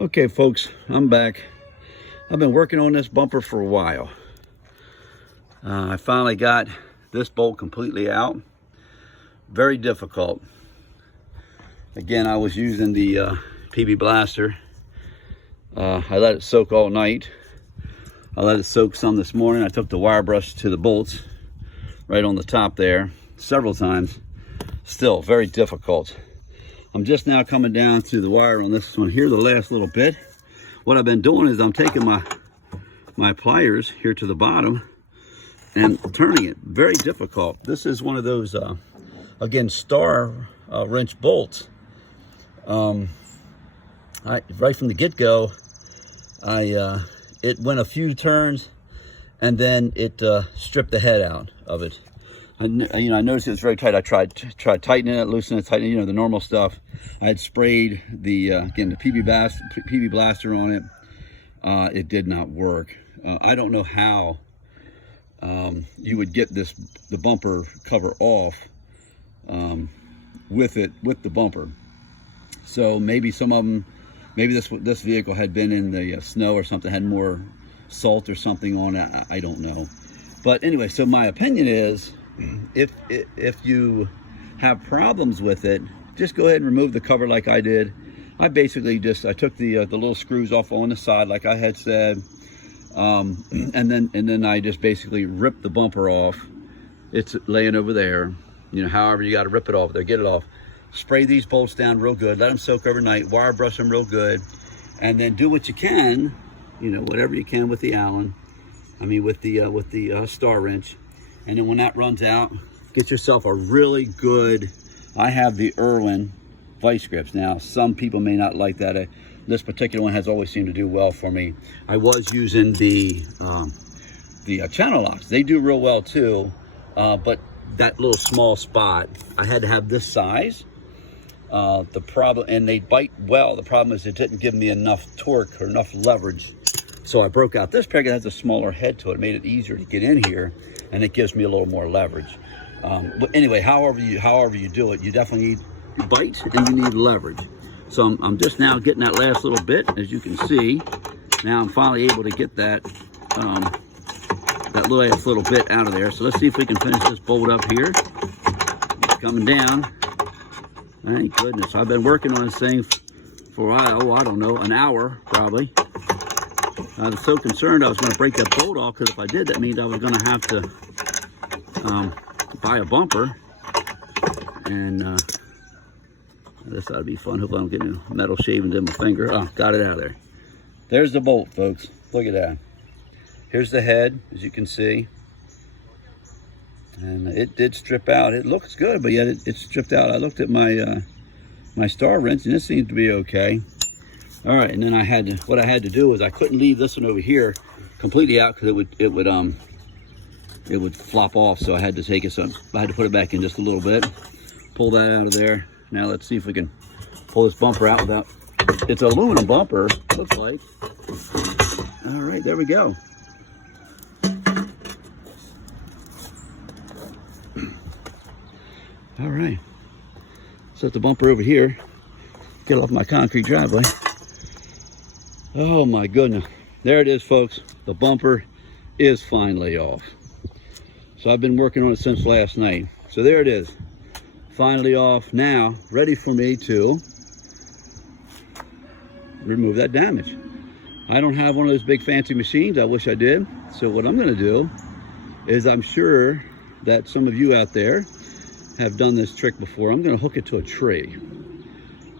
Okay, folks, I'm back. I've been working on this bumper for a while. I finally got this bolt completely out. Very difficult. Again, I was using the PB Blaster. I let it soak all night. I let it soak some this morning. I took the wire brush to the bolts right on the top there several times. Still very difficult. I'm just now coming down to the wire on this one here, the last little bit. What I've been doing is I'm taking my pliers here to the bottom and turning it. Very difficult. This is one of those, again, star wrench bolts. Right from the get-go, it went a few turns and then it stripped the head out of it. I noticed it was very tight. I tried tightening it, loosening it, tightening, the normal stuff. I had sprayed the again the PB Blaster on it. It did not work. I don't know how you would get the bumper cover off with the bumper. So maybe some of them, maybe this vehicle had been in the snow or something, had more salt or something on it. I don't know. But anyway, so my opinion is, if you have problems with it, just go ahead and remove the cover like I did. I basically I took the little screws off on the side like I had said, and then I just basically ripped the bumper off. It's laying over there. However you got to rip it off there, get it off. Spray these bolts down real good, let them soak overnight, wire brush them real good, and then do what you can, whatever you can with the Allen. With the star wrench. And then when that runs out, get yourself a really good, I have the Irwin vice grips. Now, some people may not like that. This particular one has always seemed to do well for me. I was using the channel locks. They do real well too, but that little small spot, I had to have this size. The problem, and they bite well. The problem is it didn't give me enough torque or enough leverage. So I broke out this pair that has a smaller head to it. It made it easier to get in here, and it gives me a little more leverage. But anyway, however you do it, you definitely need bite and you need leverage. So I'm just now getting that last little bit, as you can see. Now I'm finally able to get that last little bit out of there. So let's see if we can finish this bolt up here. It's coming down. Thank goodness. I've been working on this thing for a while. I don't know, an hour probably. I was so concerned I was going to break that bolt off, because if I did, that means I was going to have to buy a bumper. And this ought to be fun. Hope I don't get any metal shavings in my finger. Oh, got it out of there. There's the bolt, folks. Look at that. Here's the head, as you can see. And it did strip out. It looks good, but yet it stripped out. I looked at my my star wrench, and it seemed to be okay. All right, and then what I had to do was I couldn't leave this one over here completely out, because it would flop off. So I had to take it. So I had to put it back in just a little bit. Pull that out of there. Now let's see if we can pull this bumper out without. It's an aluminum bumper, looks like. All right, there we go. All right. Set the bumper over here. Get off my concrete driveway. Oh my goodness. There it is, folks. The bumper is finally off. So I've been working on it since last night. So there it is. Finally off. Now, ready for me to remove that damage. I don't have one of those big fancy machines. I wish I did. So what I'm going to do is, I'm sure that some of you out there have done this trick before. I'm going to hook it to a tree.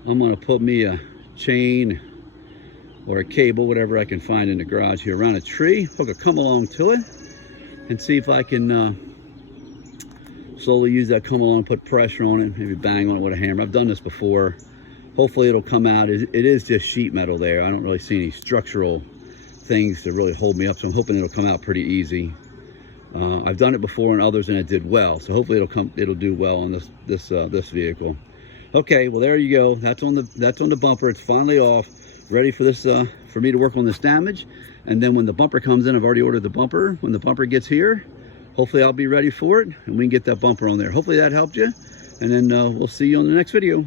I'm going to put me a chain or a cable, whatever I can find in the garage here, around a tree, hook a come along to it, and see if I can slowly use that come along, put pressure on it, maybe bang on it with a hammer. I've done this before. Hopefully it'll come out. It is just sheet metal there. I don't really see any structural things to really hold me up, so I'm hoping it'll come out pretty easy. I've done it before on others and it did well, so hopefully it'll do well on this vehicle. Okay, well there you go. That's on the bumper. It's finally off, ready for this for me to work on this damage. And then when the bumper comes in, I've already ordered the bumper. When the bumper gets here, hopefully I'll be ready for it and we can get that bumper on there. Hopefully that helped you. And then we'll see you on the next video.